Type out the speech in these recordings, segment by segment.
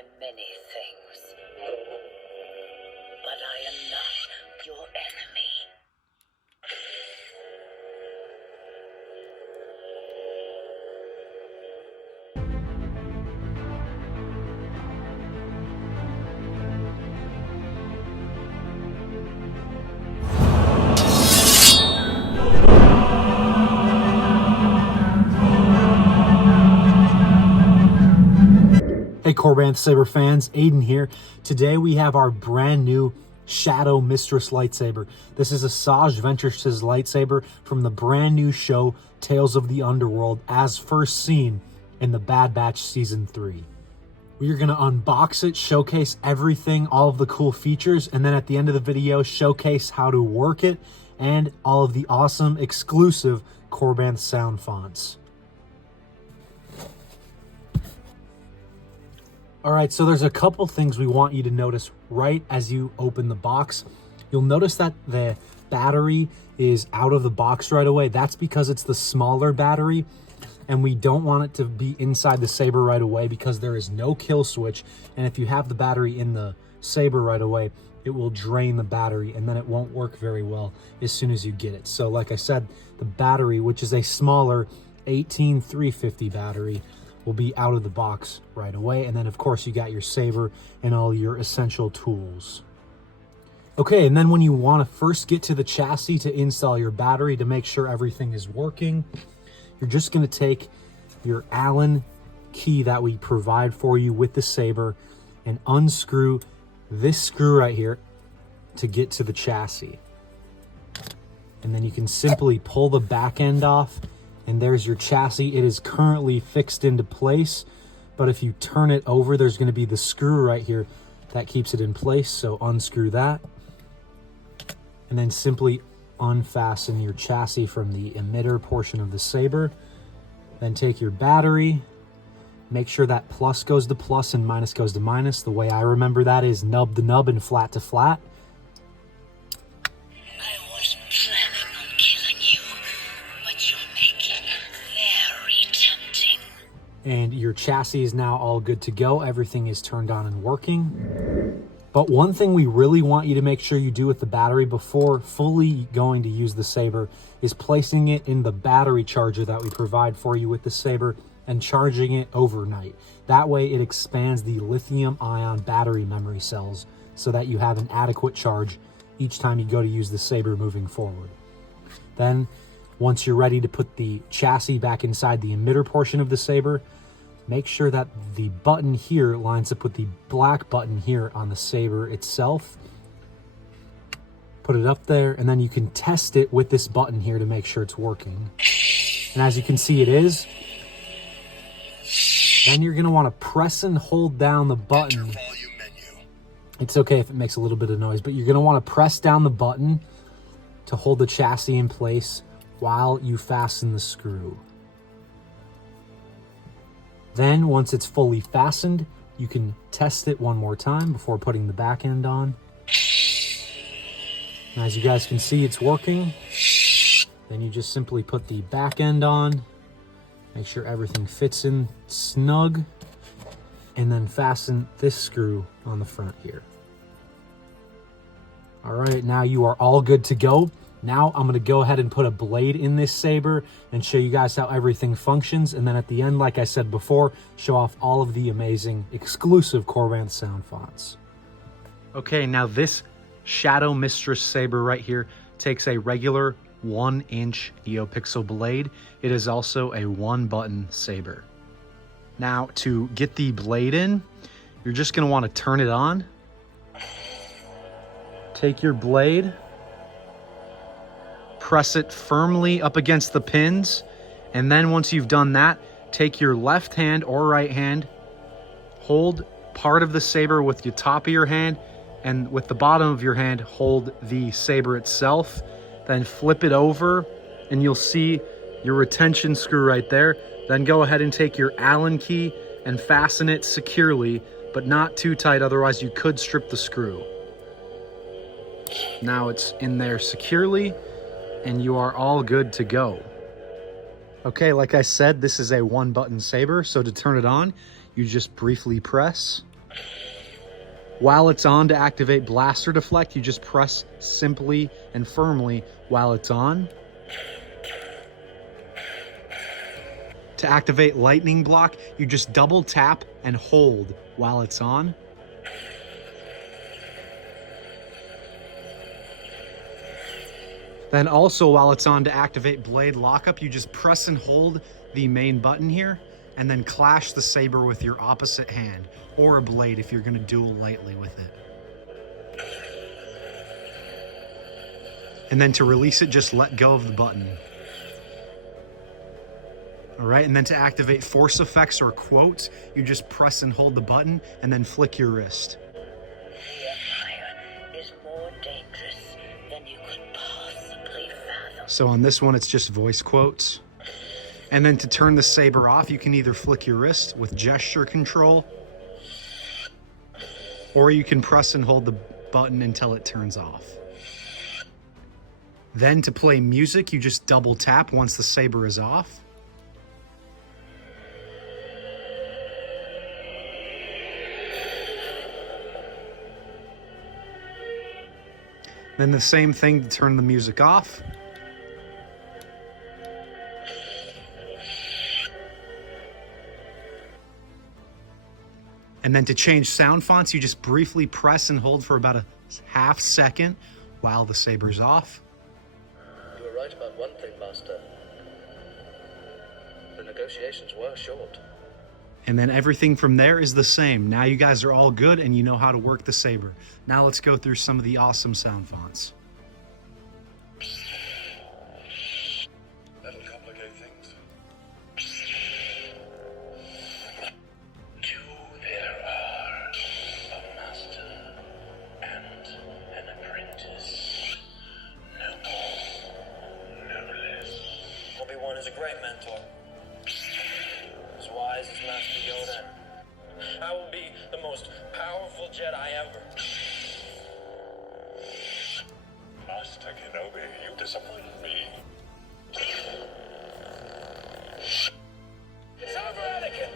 by many things, but I am not your enemy. Hey Korbanth Saber fans, Aiden here. Today we have our brand new Shadow Mistress lightsaber. This is Asajj Ventress' lightsaber from the brand new show Tales of the Underworld, as first seen in the Bad Batch Season 3. We are going to unbox it, showcase everything, all of the cool features, and then at the end of the video showcase how to work it and all of the awesome exclusive Korbanth sound fonts. All right, so there's a couple things we want you to notice right as you open the box. You'll notice that the battery is out of the box right away. That's because it's the smaller battery, and we don't want it to be inside the saber right away because there is no kill switch. And if you have the battery in the saber right away, it will drain the battery, and then it won't work very well as soon as you get it. So like I said, the battery, which is a smaller 18350 battery, will be out of the box right away. And then of course you got your saber and all your essential tools. Okay, and then when you want to first get to the chassis to install your battery to make sure everything is working, you're just going to take your Allen key that we provide for you with the saber and unscrew this screw right here to get to the chassis. And then you can simply pull the back end off, and there's your chassis. It is currently fixed into place, but if you turn it over, there's going to be the screw right here that keeps it in place. So unscrew that, and then simply unfasten your chassis from the emitter portion of the saber. Then take your battery, make sure that plus goes to plus and minus goes to minus. The way I remember that is nub to nub and flat to flat. And your chassis is now all good to go. Everything is turned on and working. But one thing we really want you to make sure you do with the battery before fully going to use the saber is placing it in the battery charger that we provide for you with the saber and charging it overnight. That way it expands the lithium-ion battery memory cells so that you have an adequate charge each time you go to use the saber moving forward. Then, once you're ready to put the chassis back inside the emitter portion of the saber, make sure that the button here lines up with the black button here on the saber itself. Put it up there, and then you can test it with this button here to make sure it's working. And as you can see, it is. Then you're going to want to press and hold down the button. It's okay if it makes a little bit of noise, but you're going to want to press down the button to hold the chassis in place while you fasten the screw. Then once it's fully fastened, you can test it one more time before putting the back end on. And as you guys can see, it's working. Then you just simply put the back end on, make sure everything fits in snug, and then fasten this screw on the front here. All right, now you are all good to go. Now I'm going to go ahead and put a blade in this saber and show you guys how everything functions. And then at the end, like I said before, show off all of the amazing exclusive Korbanth sound fonts. Okay, now this Shadow Mistress saber right here takes a regular 1-inch NeoPixel blade. It is also a 1-button saber. Now to get the blade in, you're just going to want to turn it on. Take your blade, press it firmly up against the pins, and then once you've done that, take your left hand or right hand, hold part of the saber with your top of your hand, and with the bottom of your hand, hold the saber itself. Then flip it over, and you'll see your retention screw right there. Then go ahead and take your Allen key and fasten it securely, but not too tight, otherwise you could strip the screw. Now it's in there securely, and you are all good to go. Okay, like I said, this is a 1-button saber, so to turn it on, you just briefly press, While it's on, to activate Blaster Deflect, you just press simply and firmly while it's on. To activate Lightning Block, you just double tap and hold while it's on. Then also while it's on, to activate Blade Lockup, you just press and hold the main button here, and then clash the saber with your opposite hand, or a blade if you're gonna duel lightly with it. And then to release it, just let go of the button. All right, and then to activate force effects or quotes, you just press and hold the button and then flick your wrist. So on this one, it's just voice quotes. And then to turn the saber off, you can either flick your wrist with gesture control, or you can press and hold the button until it turns off. Then to play music, you just double tap once the saber is off. Then the same thing to turn the music off. And then to change sound fonts, you just briefly press and hold for about a half second while the saber's off. You were right about one thing, Master. The negotiations were short. And then everything from there is the same. Now you guys are all good and you know how to work the saber. Now let's go through some of the awesome sound fonts. That'll complicate things. There are a master and an apprentice. No more, no less. Obi-Wan is a great mentor. As wise as Master Yoda. I will be the most powerful Jedi ever. Master Kenobi, you disappointed me. It's over, Anakin!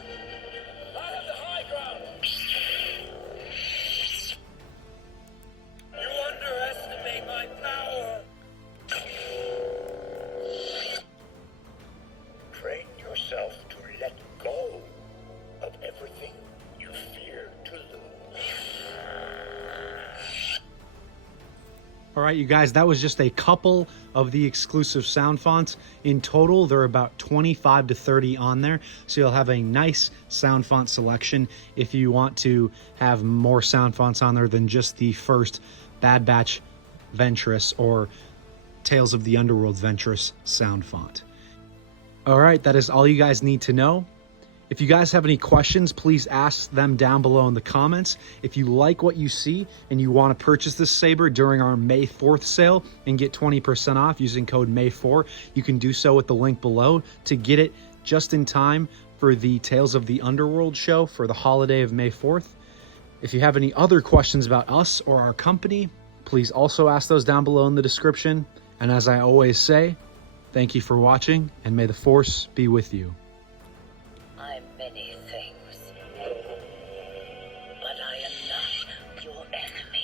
I have the high ground! You underestimate my power! Train yourself to let go of everything you fear to lose. All right, you guys, that was just a couple of the exclusive sound fonts. In total, there are about 25 to 30 on there. So you'll have a nice sound font selection if you want to have more sound fonts on there than just the first Bad Batch Ventress or Tales of the Underworld Ventress sound font. All right, that is all you guys need to know. If you guys have any questions, please ask them down below in the comments. If you like what you see and you want to purchase this saber during our May 4th sale and get 20% off using code May4, you can do so with the link below to get it just in time for the Tales of the Underworld show for the holiday of May 4th. If you have any other questions about us or our company, please also ask those down below in the description. And as I always say, thank you for watching, and may the Force be with you. I'm many things, but I am not your enemy.